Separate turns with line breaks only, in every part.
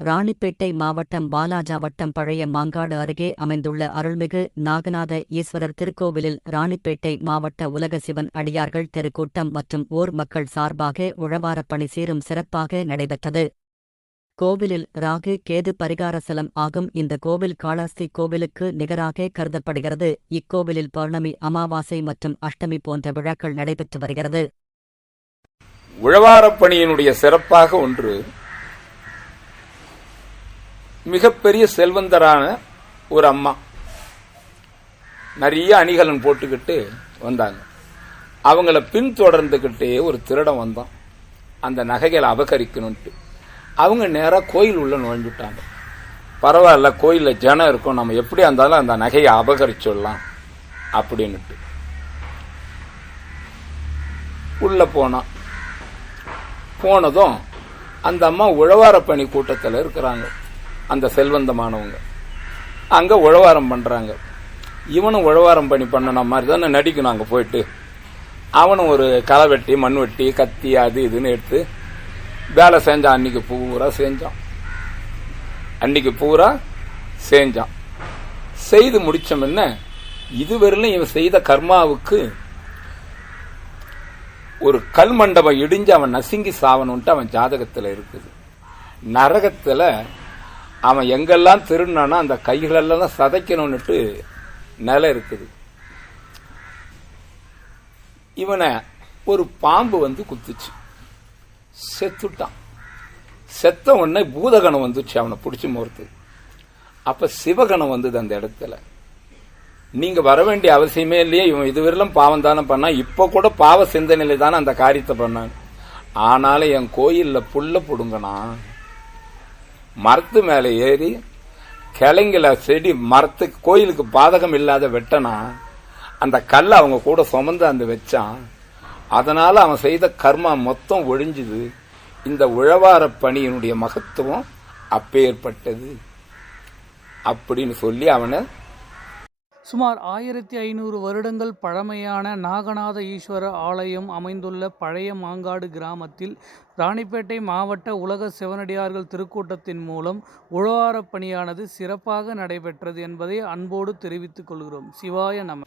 ராணிப்பேட்டை மாவட்டம் பாலாஜா வட்டம் பழைய மாங்காடு அருகே அமைந்துள்ள அருள்மிகு நாகநாத ஈஸ்வரர் திருக்கோவிலில் ராணிப்பேட்டை மாவட்ட உலக சிவன் அடியார்கள் தெருக்கூட்டம் மற்றும் ஊர் மக்கள் சார்பாக உழவாரப் பணி சீரும் சிறப்பாக நடைபெற்றது. கோவிலில் ராகு கேது பரிகாரசலம் ஆகும். இந்த கோவில் காளாஸ்தி கோவிலுக்கு நிகராக கருதப்படுகிறது. இக்கோவிலில் பௌர்ணமி அமாவாசை மற்றும் அஷ்டமி போன்ற விழாக்கள் நடைபெற்று வருகிறது.
உழவாரப் பணியினுடைய சிறப்பாக ஒன்று மிகப்பெரிய செல்வந்தரான ஒரு அம்மா. நிறைய அணிகலன் போட்டுக்கிட்டு வந்தாங்க. அவங்கள பின்தொடர்ந்துக்கிட்டே ஒரு திருடன் வந்தான். அந்த நகைகளை அபகரிக்கணும்ட்டு அவங்க நேராக கோயில் உள்ள நுழைஞ்சுட்டாங்க. பரவாயில்ல கோயிலில் ஜனம் இருக்கும். நம்ம எப்படி இருந்தாலும் அந்த நகையை அபகரிச்சிடலாம் அப்படின்னுட்டு. உள்ள போனான் போனதும் அந்த அம்மா உழவார பணி கூட்டத்தில் இருக்கிறாங்க. அந்த செல்வந்தமானவங்க. அங்கே உழவாரம் பண்ணுறாங்க இவனும் உழவாரம் பண்ணி பண்ணின மாதிரி தானே நடிக்கணும் அங்கே போயிட்டு. அவனும் ஒரு களை வெட்டி மண் வெட்டி கத்தி அது இதுன்னு எடுத்து வேலை செஞ்சான். அன்னைக்கு பூரா செஞ்சான். அன்னைக்கு பூரா செஞ்சான். செய்து முடிச்சோம் என்ன? இதுவரையிலும் இவன் செய்த கர்மாவுக்கு ஒரு கல் மண்டபம் இடிஞ்சு அவன் நசுங்கி சாவணுன்ட்டு அவன் ஜாதகத்தில் இருக்குது. நரகத்தில் அவன் எங்கெல்லாம் திருநானா அந்த கைகளெல்லாம் சதைக்கணும்னுட்டு நிலை இருக்குது. இவனை ஒரு பாம்பு வந்து குத்துச்சு. செத்துட்டான். செத்த உடனே பூதகணம் வந்துச்சு அவனை பிடிச்சி முறுத்து அப்போ சிவகணம் வந்தது அந்த இடத்துல. நீங்கள் வர வேண்டிய அவசியமே இல்லையே இவன் இதுவரையிலும் பாவம் தானே பண்ணான். இப்போ கூட பாவ சிந்தனையில தானே அந்த காரியத்தை பண்ணான். ஆனாலும் என் கோயிலில் புல்ல பிடுங்கண்ணா மரத்து மேலே ஏறி கிளைங்கள செடி மரத்துக்கு கோயிலுக்கு பாதகம் இல்லாத வெட்டனா அந்த கல்லை அவங்க கூட சுமந்து அந்த வச்சான். அதனால அவன் செய்த கர்மா மொத்தம் ஒழிஞ்சுது. இந்த உழவார பணியினுடைய மகத்துவம் அப்பேற்பட்டது. அப்படின்னு சொல்லி அவனை
சுமார் ஆயிரத்தி ஐநூறு வருடங்கள் பழமையான நாகநாத ஈஸ்வர ஆலயம் அமைந்துள்ள பழைய மாங்காடு கிராமத்தில் ராணிப்பேட்டை மாவட்ட உலக சிவனடியார்கள் திருக்கூட்டத்தின் மூலம் உழவாரப் பணியானது சிறப்பாக நடைபெற்றது என்பதை அன்போடு தெரிவித்துக் கொள்கிறோம். சிவாய நம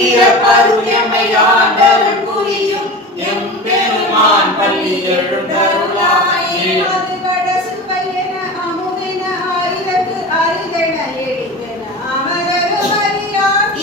இப்பிற பருயமை. ஆண்டவர் புரியும் எம்பெருமான் பள்ளி எழுந்தருளாயே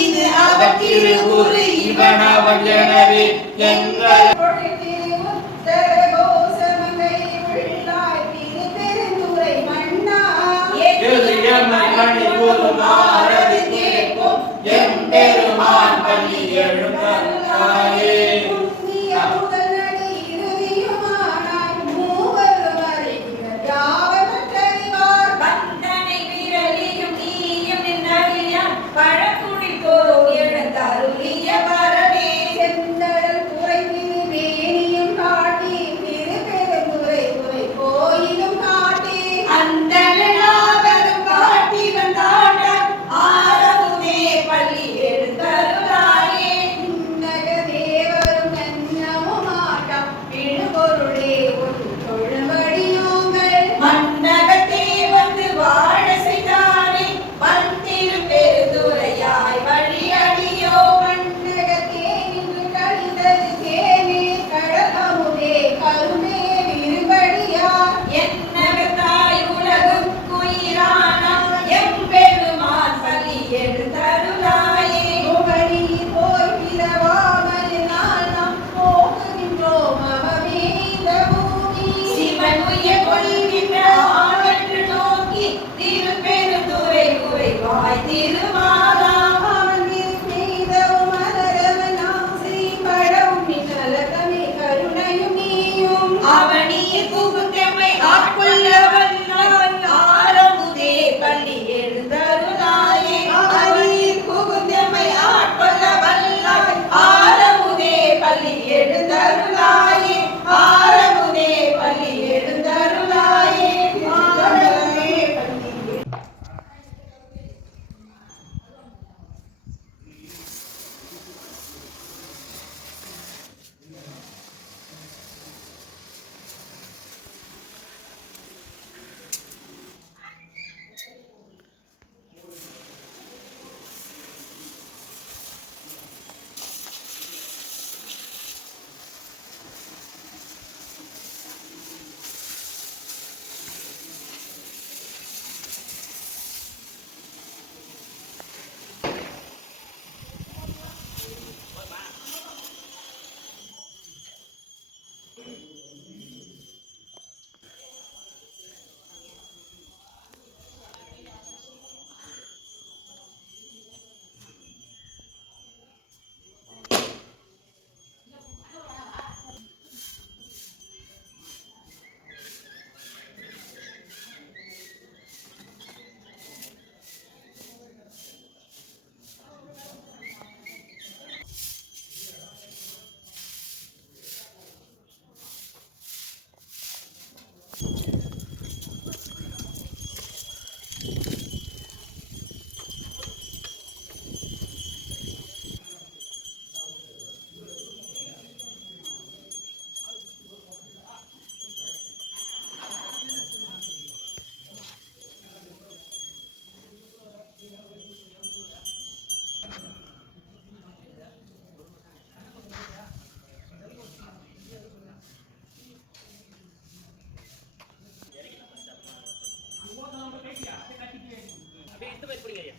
இது அவர் திருவுரு இவன் எனவே எங்கள் பள்ளி எழுந்தருளாயே
அப்படியே இந்த மாதிரி பிடிங்க ஐயா